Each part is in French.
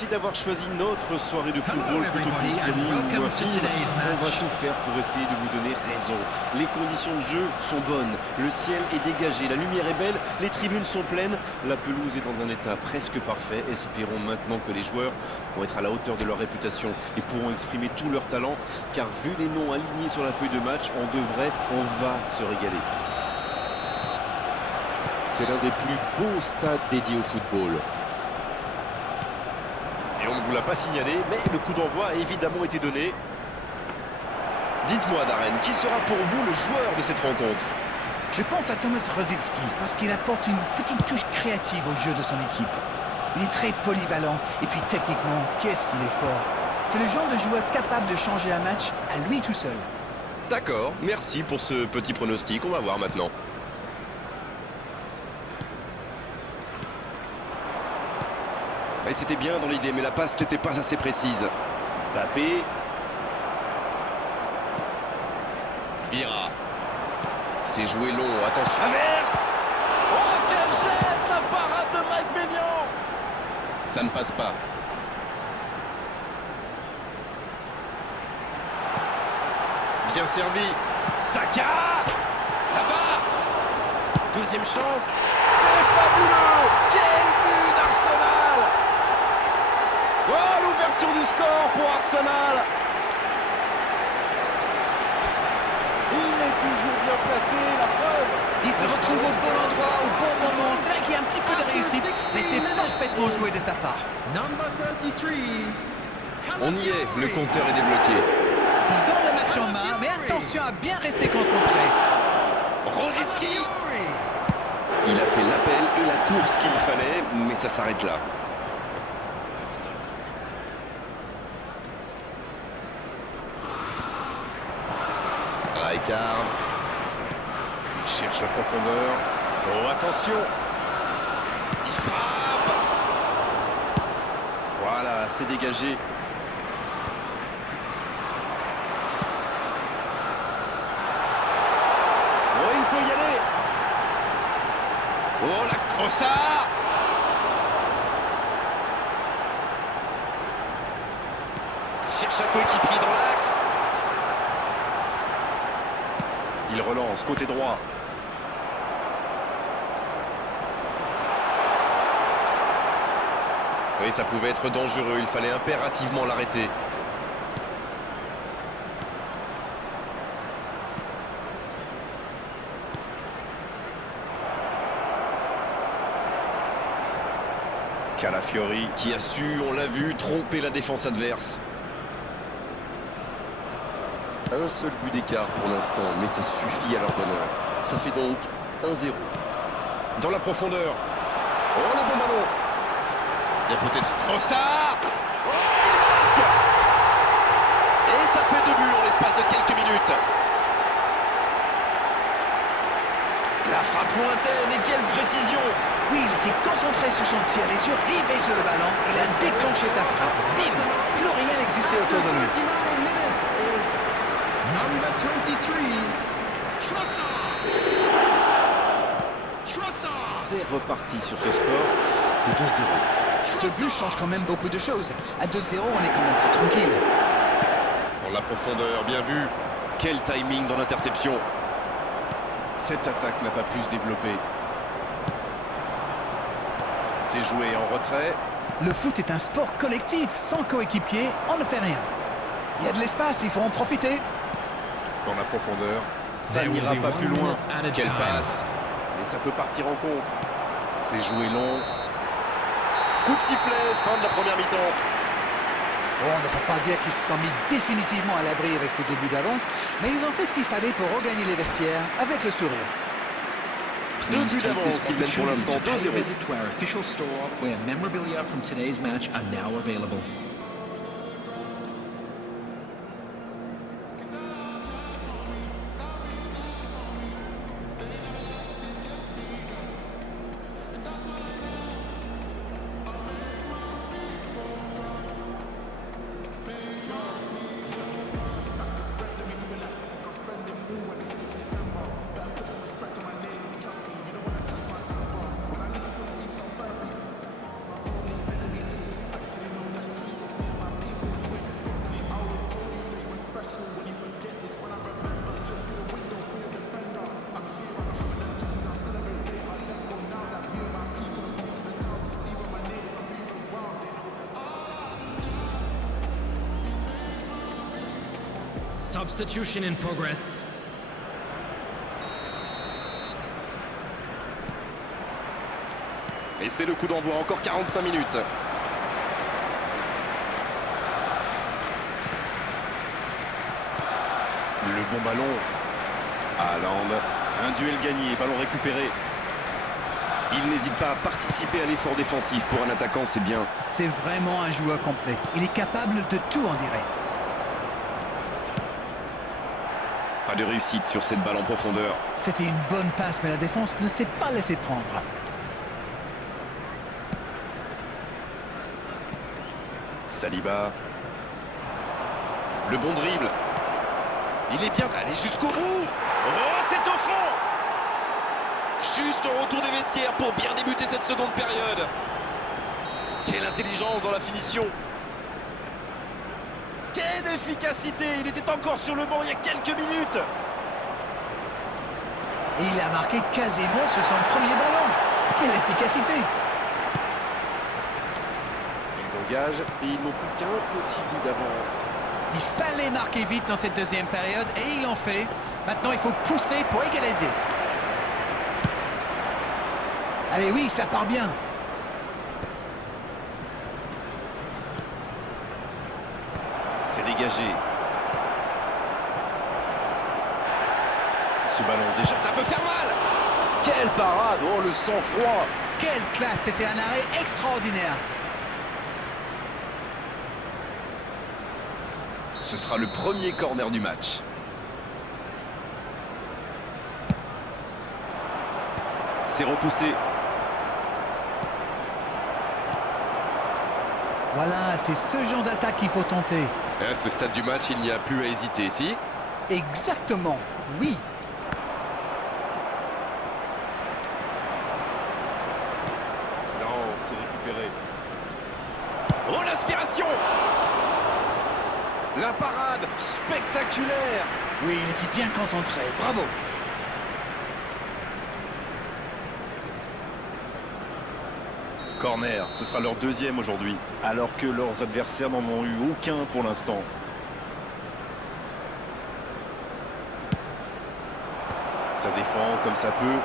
Merci d'avoir choisi notre soirée de football plutôt qu'une série ou un film. On va tout faire pour essayer de vous donner raison. Les conditions de jeu sont bonnes, le ciel est dégagé, la lumière est belle, les tribunes sont pleines, la pelouse est dans un état presque parfait. Espérons maintenant que les joueurs vont être à la hauteur de leur réputation et pourront exprimer tout leur talent, car vu les noms alignés sur la feuille de match, on va se régaler. C'est l'un des plus beaux stades dédiés au football. Et on ne vous l'a pas signalé, mais le coup d'envoi a évidemment été donné. Dites-moi, Darren, qui sera pour vous le joueur de cette rencontre? Je pense à Tomáš Rosický parce qu'il apporte une petite touche créative au jeu de son équipe. Il est très polyvalent et puis techniquement, qu'est-ce qu'il est fort. C'est le genre de joueur capable de changer un match à lui tout seul. D'accord, merci pour ce petit pronostic, on va voir maintenant. Et c'était bien dans l'idée, mais la passe n'était pas assez précise. Mbappé. Vira. C'est joué long, attention. Havertz. Oh, quel geste! La parade de Mike Maignan. Ça ne passe pas. Bien servi. Saka. Là-bas. Deuxième chance. C'est fabuleux. Quel but d'Arsenal! Oh, l'ouverture du score pour Arsenal. Il est toujours bien placé, la preuve. Il se retrouve au bon endroit, au bon moment. C'est vrai qu'il y a un petit peu de réussite, mais c'est parfaitement joué de sa part. On y est, le compteur est débloqué. Ils ont le match en main, mais attention à bien rester concentré. Rosický. Il a fait l'appel et la course qu'il fallait, mais ça s'arrête là. Rijkaard. Il cherche la profondeur. Oh, attention. Il frappe. Voilà, c'est dégagé. Oh, il peut y aller. Oh, la Trossard. Il cherche un coéquipier dans l'axe. Il relance, côté droit. Oui, ça pouvait être dangereux, il fallait impérativement l'arrêter. Calafiori qui a su, on l'a vu, tromper la défense adverse. Un seul but d'écart pour l'instant, mais ça suffit à leur bonheur. Ça fait donc 1-0. Dans la profondeur. Oh, le bon ballon. Il y a peut-être Trossard. Oh, il marque. Et ça fait 2 buts en l'espace de quelques minutes. La frappe lointaine et quelle précision. Oui, il était concentré sur son tir, les yeux rivés sur le ballon. Il a déclenché sa frappe. Bim! Plus rien n'existait autour de lui. C'est reparti sur ce score de 2-0. Ce but change quand même beaucoup de choses. À 2-0, on est quand même plus tranquille. Dans la profondeur, bien vu. Quel timing dans l'interception. Cette attaque n'a pas pu se développer. C'est joué en retrait. Le foot est un sport collectif. Sans coéquipier, on ne fait rien. Il y a de l'espace, il faut en profiter. Dans la profondeur. Ça n'ira pas plus loin. Quelle passe! Et ça peut partir en contre. C'est joué long. Coup de sifflet, fin de la première mi-temps. Bon, on ne peut pas dire qu'ils se sont mis définitivement à l'abri avec ces 2 buts d'avance, mais ils ont fait ce qu'il fallait pour regagner les vestiaires avec le sourire. 2 buts d'avance, ils mènent pour l'instant 2-0. Substitution in progress. Et c'est le coup d'envoi, encore 45 minutes. Le bon ballon. Haaland. Un duel gagné, ballon récupéré. Il n'hésite pas à participer à l'effort défensif. Pour un attaquant, c'est bien. C'est vraiment un joueur complet. Il est capable de tout, on dirait. Pas de réussite sur cette balle en profondeur. C'était une bonne passe, mais la défense ne s'est pas laissée prendre. Saliba. Le bon dribble. Il est bien allé jusqu'au bout. Oh, c'est au fond. Juste au retour des vestiaires pour bien débuter cette seconde période. Quelle intelligence dans la finition. Quelle efficacité. Il était encore sur le banc il y a quelques minutes. Et il a marqué quasiment sur son premier ballon. Quelle efficacité! Ils engagent et ils n'ont plus qu'un petit bout d'avance. Il fallait marquer vite dans cette deuxième période et ils l'ont fait. Maintenant, il faut pousser pour égaliser. Allez, oui, ça part bien. C'est dégagé. Ce ballon déjà, ça peut faire mal. Quelle parade. Oh, le sang-froid. Quelle classe! C'était un arrêt extraordinaire. Ce sera le premier corner du match. C'est repoussé. Voilà, c'est ce genre d'attaque qu'il faut tenter. Et à ce stade du match, il n'y a plus à hésiter, si? Exactement, oui. Non, c'est récupéré. Oh, l'aspiration. La parade spectaculaire. Oui, il était bien concentré. Bravo. Corner, ce sera leur deuxième aujourd'hui, alors que leurs adversaires n'en ont eu aucun pour l'instant. Ça défend comme ça peut.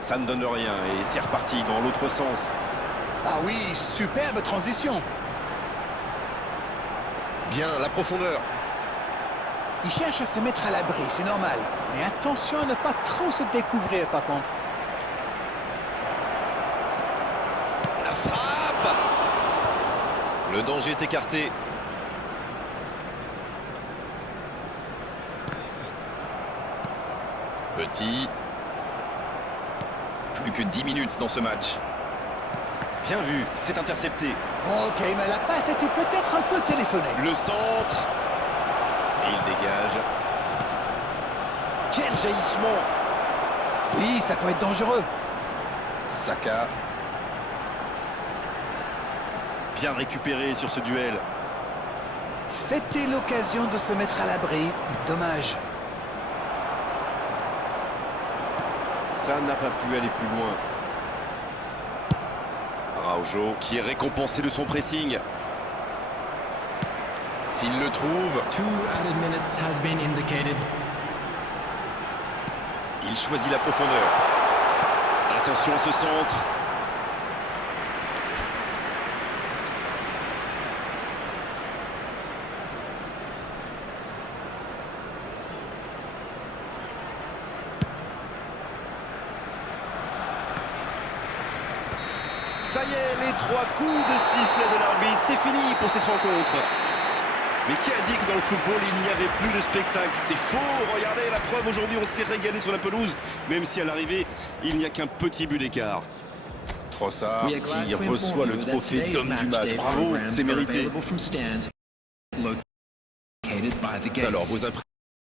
Ça ne donne rien et c'est reparti dans l'autre sens. Ah oui, superbe transition. Bien, la profondeur. Il cherche à se mettre à l'abri, c'est normal. Mais attention à ne pas trop se découvrir par contre. La frappe. Le danger est écarté. Petit. Plus que 10 minutes dans ce match. Bien vu, c'est intercepté. Ok, mais la passe était peut-être un peu téléphonée. Le centre. Et il dégage. Quel jaillissement! Oui, ça peut être dangereux. Saka. Bien récupéré sur ce duel. C'était l'occasion de se mettre à l'abri. Dommage. Ça n'a pas pu aller plus loin. Araujo qui est récompensé de son pressing. S'il le trouve, 2 added minutes has been indicated. il choisit la profondeur. Attention à ce centre. Ça y est, les 3 coups de sifflet de l'arbitre, c'est fini pour cette rencontre. Mais qui a dit que dans le football, il n'y avait plus de spectacle? C'est faux. Regardez la preuve, aujourd'hui, on s'est régalé sur la pelouse, même si à l'arrivée, il n'y a qu'un petit but d'écart. Trossard qui reçoit le trophée d'homme du match. Bravo, c'est mérité. Alors, vos impressions?